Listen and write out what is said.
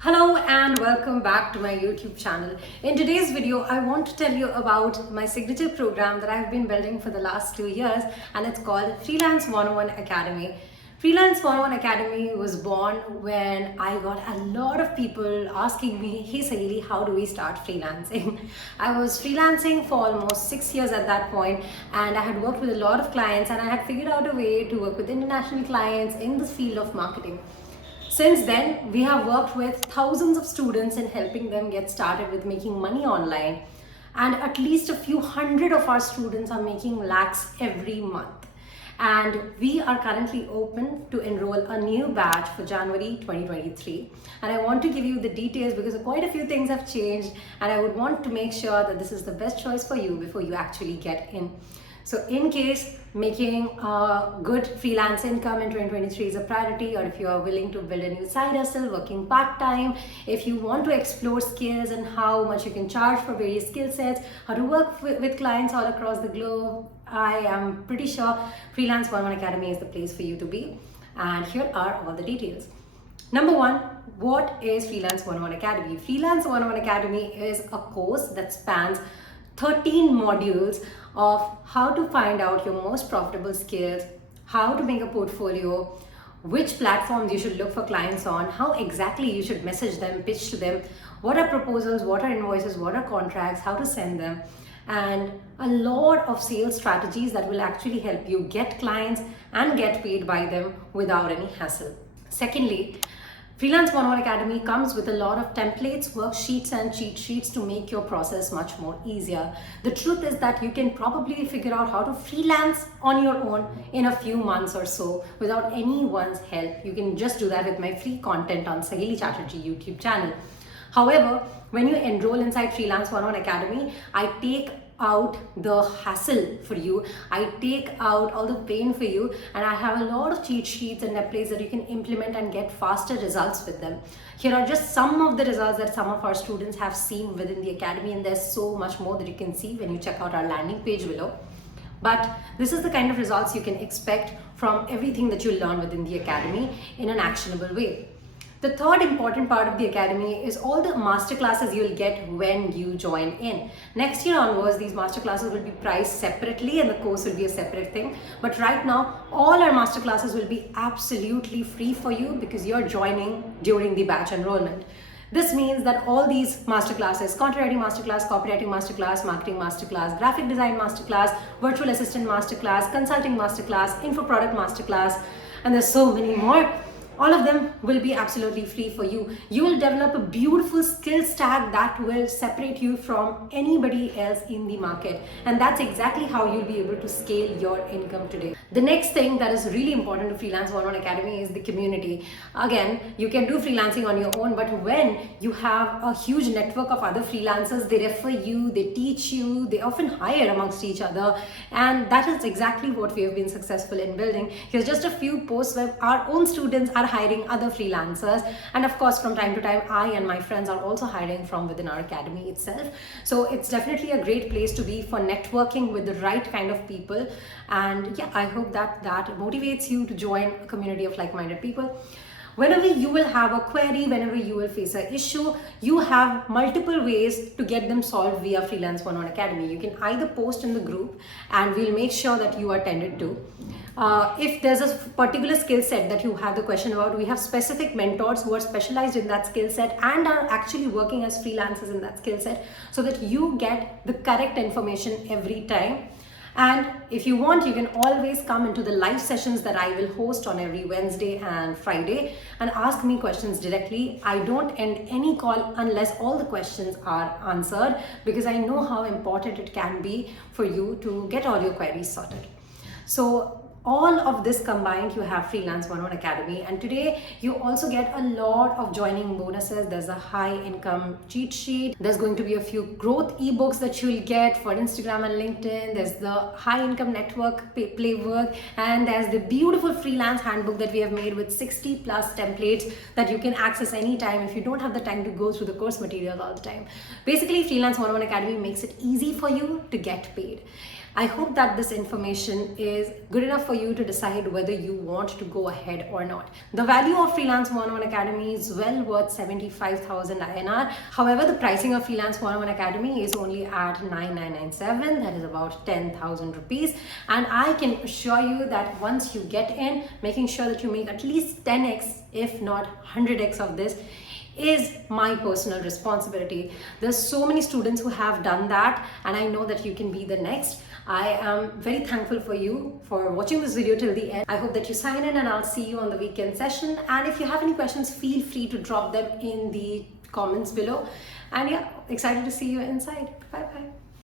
Hello and welcome back to my YouTube channel. In today's video, I want to tell you about my signature program that I've been building for the last 2 years, and it's called Freelance 101 Academy. Freelance 101 Academy was born when I got a lot of people asking me, hey Saheli, how do we start freelancing? I was freelancing for almost 6 years at that point, and I had worked with a lot of clients, and I had figured out a way to work with international clients in the field of marketing. Since then, we have worked with thousands of students in helping them get started with making money online. And at least a few hundred of our students are making lakhs every month. And we are currently open to enroll a new batch for January 2023. And I want to give you the details because quite a few things have changed, and I would want to make sure that this is the best choice for you before you actually get in. So in case making a good freelance income in 2023 is a priority, or if you are willing to build a new side hustle, working part-time, if you want to explore skills and how much you can charge for various skill sets, how to work with clients all across the globe, I am pretty sure Freelance 101 Academy is the place for you to be. And here are all the details. Number one, what is Freelance 101 Academy? Freelance 101 Academy is a course that spans 13 modules of how to find out your most profitable skills, how to make a portfolio, which platforms you should look for clients on, how exactly you should message them, pitch to them, what are proposals, what are invoices, what are contracts, how to send them, and a lot of sales strategies that will actually help you get clients and get paid by them without any hassle. Secondly, Freelance 101 Academy comes with a lot of templates, worksheets, and cheat sheets to make your process much more easier. The truth is that you can probably figure out how to freelance on your own in a few months or so without anyone's help. You can just do that with my free content on Saheli Chatterjee YouTube channel. However, when you enroll inside Freelance 101 Academy, I take out the hassle for you. I take out all the pain for you, and I have a lot of cheat sheets and templates that you can implement and get faster results with them. Here are just some of the results that some of our students have seen within the academy, and there's so much more that you can see when you check out our landing page below. But this is the kind of results you can expect from everything that you learn within the academy in an actionable way. The third important part of the academy is all the masterclasses you'll get when you join in. Next year onwards, these masterclasses will be priced separately and the course will be a separate thing. But right now, all our masterclasses will be absolutely free for you because you're joining during the batch enrollment. This means that all these masterclasses, content writing masterclass, copywriting masterclass, marketing masterclass, graphic design masterclass, virtual assistant masterclass, consulting masterclass, info product masterclass, and there's so many more. All of them will be absolutely free for you. You will develop a beautiful skill stack that will separate you from anybody else in the market. And that's exactly how you'll be able to scale your income today. The next thing that is really important to Freelance 101 Academy is the community. Again, you can do freelancing on your own, but when you have a huge network of other freelancers, they refer you, they teach you, they often hire amongst each other. And that is exactly what we have been successful in building. Here's just a few posts where our own students are hiring other freelancers, and of course from time to time I and my friends are also hiring from within our academy itself. So it's definitely a great place to be for networking with the right kind of people, and yeah, I hope that motivates you to join a community of like-minded people. Whenever you will have a query, whenever you will face an issue, you have multiple ways to get them solved via Freelance 101 Academy. You can either post in the group and we'll make sure that you are tended to. If there's a particular skill set that you have the question about, we have specific mentors who are specialized in that skill set and are actually working as freelancers in that skill set so that you get the correct information every time. And if you want, you can always come into the live sessions that I will host on every Wednesday and Friday and ask me questions directly. I don't end any call unless all the questions are answered because I know how important it can be for you to get all your queries sorted. So all of this combined, you have Freelance 101 Academy, and today you also get a lot of joining bonuses. There's a high income cheat sheet. There's going to be a few growth ebooks that you'll get for Instagram and LinkedIn. There's the high income network playbook, and there's the beautiful freelance handbook that we have made with 60 plus templates that you can access anytime if you don't have the time to go through the course material all the time. Basically, Freelance 101 Academy makes it easy for you to get paid. I hope that this information is good enough for you to decide whether you want to go ahead or not. The value of Freelance 101 Academy is well worth 75,000 INR. However, the pricing of Freelance 101 Academy is only at 9997, that is about 10,000 rupees. And I can assure you that once you get in, making sure that you make at least 10x, if not 100x of this, is my personal responsibility. There's so many students who have done that, and I know that you can be the next. I am very thankful for you for watching this video till the end. I hope that you sign in, and I'll see you on the weekend session. And if you have any questions, feel free to drop them in the comments below. And yeah, excited to see you inside. Bye bye.